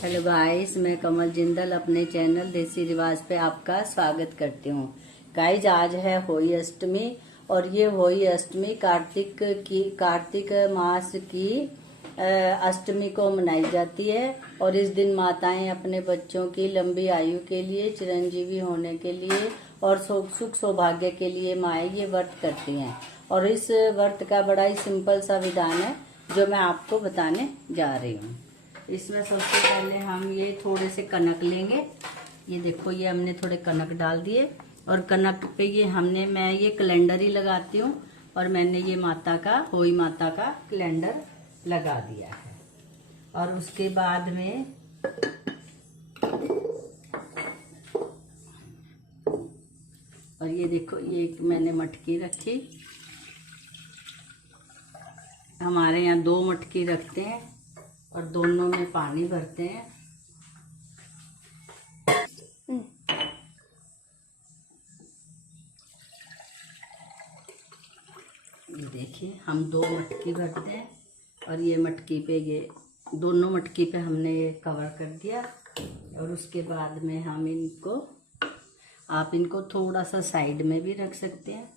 Hello guys, मैं कमल जिंदल अपने channel देसी रिवाज पे आपका स्वागत करती हूँ। गाइस, आज है होली अष्टमी और ये होली अष्टमी कार्तिक मास की अष्टमी को मनाई जाती है। और इस दिन माताएं अपने बच्चों की लंबी आयु के लिए, चिरंजीवी होने के लिए और सुख सौभाग्य के लिए माएँ ये व्रत करती हैं। और इस व्रत का बड़ा ही सिंपल सा विधान है जो मैं आपको बताने जा रही हूँ। इसमें सबसे पहले हम ये थोड़े से कनक लेंगे। ये देखो, ये हमने थोड़े कनक डाल दिए और कनक पे मैं ये कैलेंडर ही लगाती हूँ और मैंने ये होई माता का कैलेंडर लगा दिया है। और उसके बाद में और ये देखो, ये एक मैंने मटकी रखी। हमारे यहाँ 2 मटकी रखते हैं और दोनों में पानी भरते हैं। ये देखिए, हम 2 मटकी भरते हैं और ये मटकी पे, ये दोनों मटकी पे हमने ये कवर कर दिया। और उसके बाद में आप इनको थोड़ा सा साइड में भी रख सकते हैं।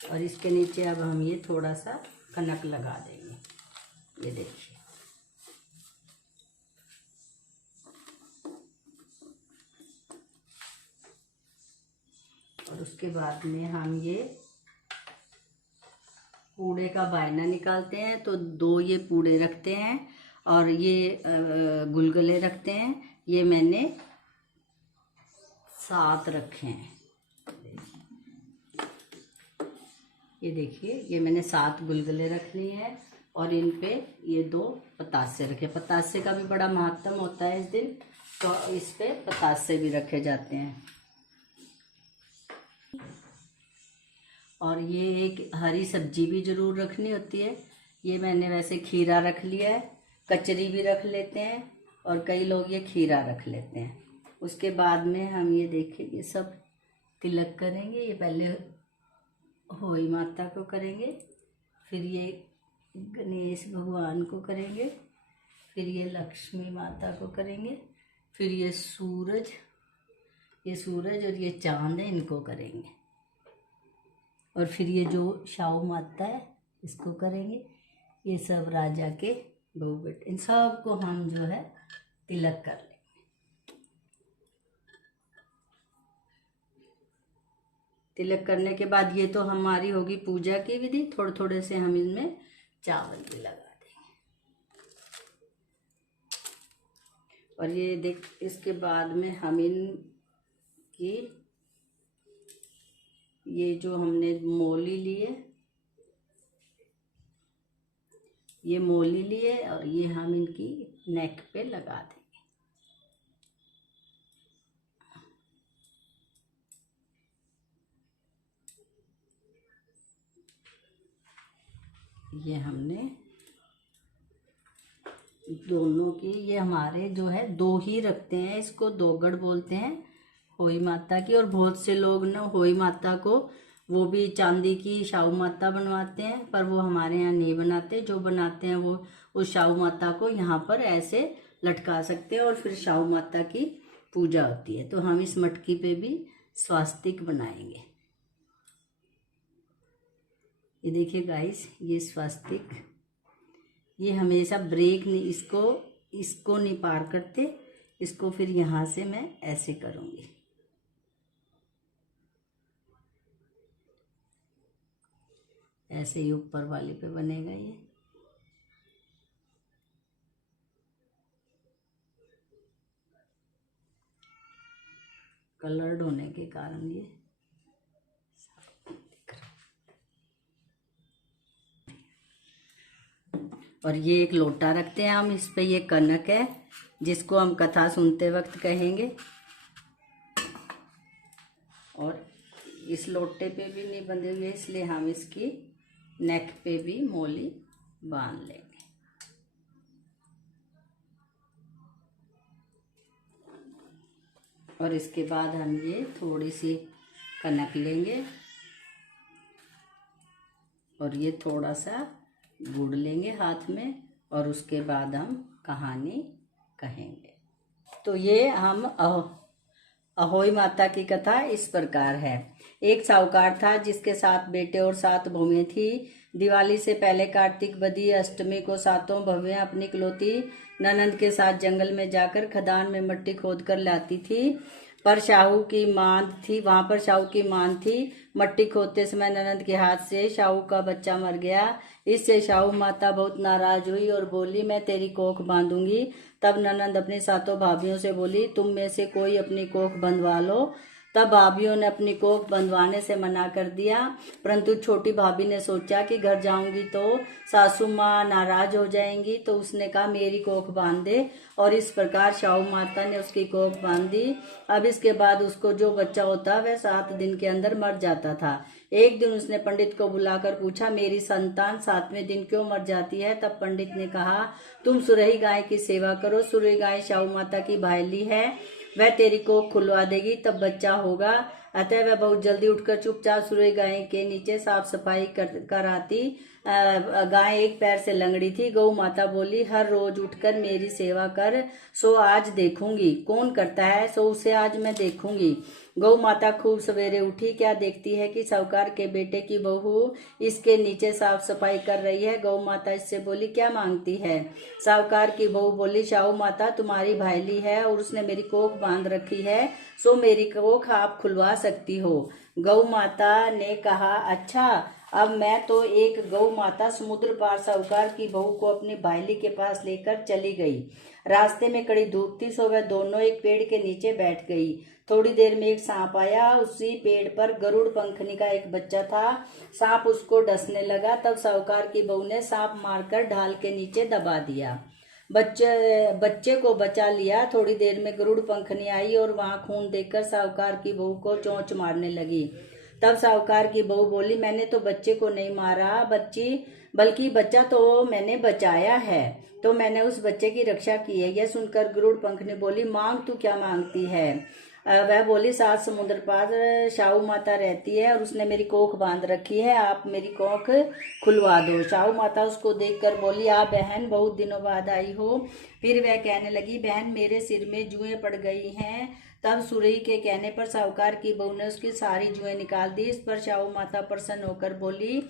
और इसके नीचे अब हम ये थोड़ा सा कनक लगा देंगे। ये देखिए, और उसके बाद में हम ये पूड़े का बायना निकालते हैं। तो 2 ये पूड़े रखते हैं और ये गुलगुले रखते हैं। ये मैंने 7 रखे हैं। ये देखिए, ये मैंने 7 गुलगुले रख लिए हैं और इन पे ये 2 पतासे रखे। पतासे का भी बड़ा महत्व होता है इस दिन, तो इस पे पतासे भी रखे जाते हैं। और ये एक हरी सब्जी भी जरूर रखनी होती है। ये मैंने वैसे खीरा रख लिया है, कचरी भी रख लेते हैं और कई लोग ये खीरा रख लेते हैं। उसके बाद में हम ये देखिए, ये सब तिलक करेंगे। ये पहले होई माता को करेंगे, फिर ये गणेश भगवान को करेंगे, फिर ये लक्ष्मी माता को करेंगे, फिर ये सूरज और ये चांद है, इनको करेंगे। और फिर ये जो शाहू माता है, इसको करेंगे। ये सब राजा के बहू बेटे, इन सब को हम जो है तिलक कर लेंगे। तिलक करने के बाद ये तो हमारी होगी पूजा की विधि। थोड़े थोड़े से हम इनमें चावल भी लगा देंगे। और ये देख, इसके बाद में हम ये जो हमने मोली लिए और ये हम इनकी नेक पे लगा देंगे। ये हमने दोनों की, ये हमारे जो है 2 ही रखते हैं, इसको 2 गढ़ बोलते हैं होई माता की। और बहुत से लोग ना होई माता को वो भी चांदी की शाहू माता बनवाते हैं, पर वो हमारे यहाँ नहीं बनाते। जो बनाते हैं वो उस शाहू माता को यहाँ पर ऐसे लटका सकते हैं और फिर शाहू माता की पूजा होती है। तो हम इस मटकी पे भी स्वास्तिक बनाएंगे। ये देखिए गाइस, ये स्वास्तिक, ये हमेशा ब्रेक नहीं, इसको नहीं पार करते। इसको फिर यहाँ से मैं ऐसे करूँगी। ऐसे ही ऊपर वाले पे बनेगा। ये कलर्ड होने के कारण ये दिख रहा। और ये एक लोटा रखते हैं हम, इस पे ये कनक है जिसको हम कथा सुनते वक्त कहेंगे। और इस लोटे पे भी नहीं बंधे हुए, इसलिए हम इसकी नेक पे भी मोली बांध लेंगे। और इसके बाद हम ये थोड़ी सी कनक लेंगे और ये थोड़ा सा गुड़ लेंगे हाथ में और उसके बाद हम कहानी कहेंगे। तो ये हम अहोई माता की कथा इस प्रकार है। एक साहूकार था जिसके 7 बेटे और 7 बहुएं थी। दिवाली से पहले कार्तिक बदी अष्टमी को 7 बहुएं अपनी इकलौती ननंद के साथ जंगल में जाकर खदान में मिट्टी खोद कर लाती थी। पर शाहू की मांद थी, वहां पर शाहू की मांद थी। मिट्टी खोदते समय ननंद के हाथ से शाहू का बच्चा मर गया। इससे शाहू माता बहुत नाराज हुई और बोली, मैं तेरी कोख बांधूंगी। तब ननंद अपनी 7 भाभियों से बोली, तुम में से कोई अपनी कोख बंधवा लो। तब भाभियों ने अपनी कोख बंधवाने से मना कर दिया, परंतु छोटी भाभी ने सोचा कि घर जाऊंगी तो सासू माँ नाराज हो जाएंगी, तो उसने कहा मेरी कोख बांध दे। और इस प्रकार शाहू माता ने उसकी कोख बांध दी। अब इसके बाद उसको जो बच्चा होता वह 7 दिन के अंदर मर जाता था। एक दिन उसने पंडित को बुलाकर पूछा, मेरी संतान 7वें दिन क्यों मर जाती है? तब पंडित ने कहा, तुम सुरही गाय की सेवा करो। सुरही गाय शाहू माता की भाईली है, वह तेरी कोख खुलवा देगी, तब बच्चा होगा। अतः वह बहुत जल्दी उठकर चुपचाप सुरही गाय के नीचे साफ सफाई कर आती। गाय एक पैर से लंगड़ी थी। गौ माता बोली, हर रोज उठकर मेरी सेवा कर, सो आज देखूंगी। कौन करता है सो उसे आज मैं देखूंगी। गौ माता खूब सवेरे उठी, क्या देखती है कि साहूकार के बेटे की बहू इसके नीचे साफ सफाई कर रही है। गौ माता इससे बोली, क्या मांगती है? साहूकार की बहू बोली, शाहू माता तुम्हारी भाईली है और उसने मेरी कोख बांध रखी है, सो मेरी कोख आप खुलवा सकती हो। गौ माता ने कहा, अच्छा। अब मैं तो एक गौ माता समुद्र पार साहूकार की बहू को अपनी भाईली के पास लेकर चली गई। रास्ते में कड़ी धूप थी, सो वह दोनों एक पेड़ के नीचे बैठ गई। थोड़ी देर में एक सांप आया। उसी पेड़ पर गरुड़ पंखनी का एक बच्चा था। सांप उसको डसने लगा। तब साहूकार की बहू ने सांप मारकर ढाल के नीचे दबा दिया। बच्चे को बचा लिया। थोड़ी देर में गरुड़ पंखनी आई और वहां खून देखकर साहूकार की बहू को चोंच मारने लगी। तब साहूकार की बहू बोली, मैंने तो बच्चे को नहीं मारा बल्कि बच्चा तो मैंने बचाया है, तो मैंने उस बच्चे की रक्षा की है। यह सुनकर गरुड़ पंखनी बोली, मांग तू क्या मांगती है? वह बोली, 7 समुद्र पार शाहू माता रहती है और उसने मेरी कोख बांध रखी है, आप मेरी कोख खुलवा दो। शाहू माता उसको देखकर बोली, आ बहन, बहुत दिनों बाद आई हो। फिर वह कहने लगी, बहन मेरे सिर में जुएं पड़ गई हैं। तब सुरही के कहने पर साहूकार की बहू ने उसकी सारी जुएं निकाल दी। इस पर शाहू माता प्रसन्न होकर बोली,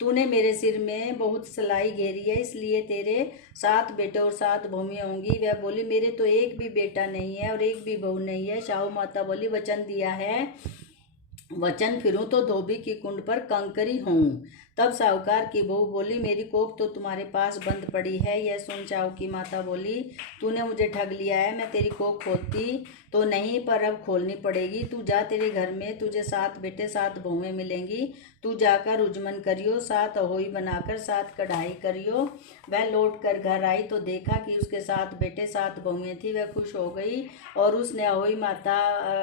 तूने मेरे सिर में बहुत सलाई घेरी है, इसलिए तेरे 7 बेटे और 7 बहुएं होंगी। वह बोली, मेरे तो एक भी बेटा नहीं है और एक भी बहू नहीं है। शाहू माता बोली, वचन दिया है, वचन फिरूं तो धोबी की कुंड पर कंकरी हूँ। तब साहूकार की बहू बोली, मेरी कोख तो तुम्हारे पास बंद पड़ी है। यह सुन शाहू की माता बोली, तूने मुझे ठग लिया है, मैं तेरी कोख खोलती तो नहीं, पर अब खोलनी पड़ेगी। तू जा, तेरे घर में तुझे 7 बेटे 7 बहुएं मिलेंगी। तू जाकर उजमन करियो, 7 अहोई बनाकर 7 कढ़ाई करियो। वह लौट कर घर आई तो देखा कि उसके 7 बेटे 7 बहुएं थी। वह खुश हो गई और उसने अहोई माता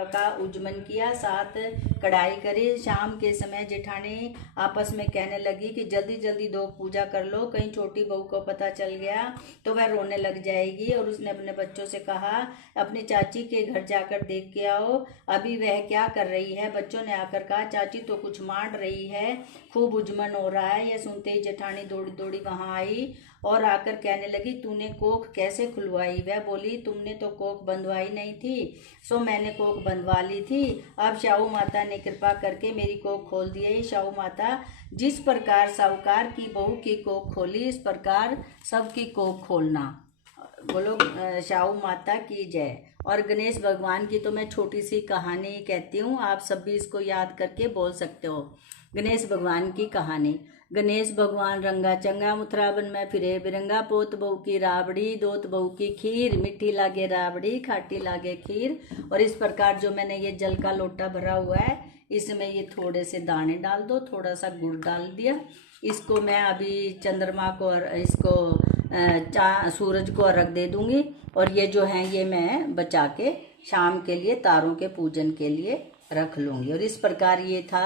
का उजमन किया, 7 कढ़ाई करी। शाम के समय जेठानी आपस में कहने लगी कि जल्दी जल्दी 2 पूजा कर लो, कहीं छोटी बहू को पता चल गया तो वह रोने लग जाएगी। और उसने अपने बच्चों से कहा, अपनी चाची के घर जाकर देख के आओ, अभी वह क्या कर रही है। बच्चों ने आकर कहा, चाची तो कुछ मांड रही है, खूब उजमन हो रहा है। यह सुनते ही जेठानी दौड़ी दौड़ी वहां आई और आकर कहने लगी, तूने कोख कैसे खुलवाई? वह बोली, तुमने तो कोख बंधवाई नहीं थी, सो मैंने कोख बंधवा ली थी। अब शाहू माता ने कृपा करके मेरी कोख खोल दी है। शाहू माता जिस प्रकार साहूकार की बहू की कोख खोली, इस प्रकार सबकी कोख खोलना। बोलो शाहू माता की जय। और गणेश भगवान की तो मैं छोटी सी कहानी कहती हूँ, आप सब भी इसको याद करके बोल सकते हो। गणेश भगवान की कहानी। गणेश भगवान रंगा चंगा, मथुरा वन में फिरे बिरंगा। पोत बहू की राबड़ी, दोत बहू की खीर, मीठी लागे राबड़ी, खाटी लागे खीर। और इस प्रकार जो मैंने ये जल का लोटा भरा हुआ है, इसमें ये थोड़े से दाने डाल दो, थोड़ा सा गुड़ डाल दिया। इसको मैं अभी चंद्रमा को इसको सूरज को अर्घ दे दूंगी। और ये जो है ये मैं बचा के शाम के लिए तारों के पूजन के लिए रख लूंगी। और इस प्रकार ये था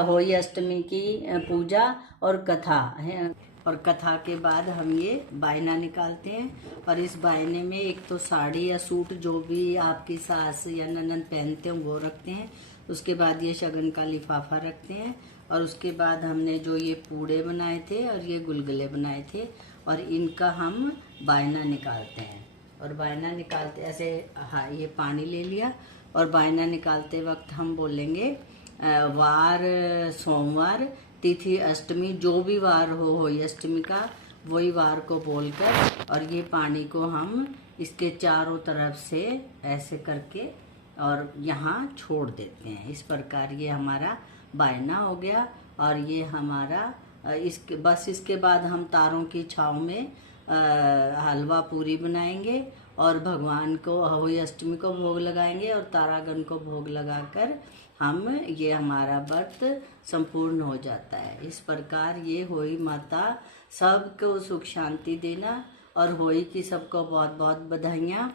होली अष्टमी की पूजा और कथा है। और कथा के बाद हम ये बायना निकालते हैं और इस बायने में एक तो साड़ी या सूट जो भी आपकी सास या ननद पहनते हैं वो रखते हैं। उसके बाद ये शगन का लिफाफा रखते हैं और उसके बाद हमने जो ये पूड़े बनाए थे और ये गुलगुले बनाए थे और इनका हम बायना निकालते हैं। और बायना निकालते ऐसे, हाँ, ये पानी ले लिया और बायना निकालते वक्त हम बोलेंगे वार सोमवार तिथि अष्टमी, जो भी वार हो होई अष्टमी का वही वार को बोलकर, और ये पानी को हम इसके चारों तरफ से ऐसे करके और यहाँ छोड़ देते हैं। इस प्रकार ये हमारा बायना हो गया। और ये हमारा इसके बाद हम तारों की छाँव में हलवा पूरी बनाएंगे और भगवान को होली अष्टमी को भोग लगाएंगे और तारागण को भोग लगाकर हम ये हमारा व्रत संपूर्ण हो जाता है। इस प्रकार ये होली माता सबको सुख शांति देना, और होली की सबको बहुत बहुत बधाइयाँ।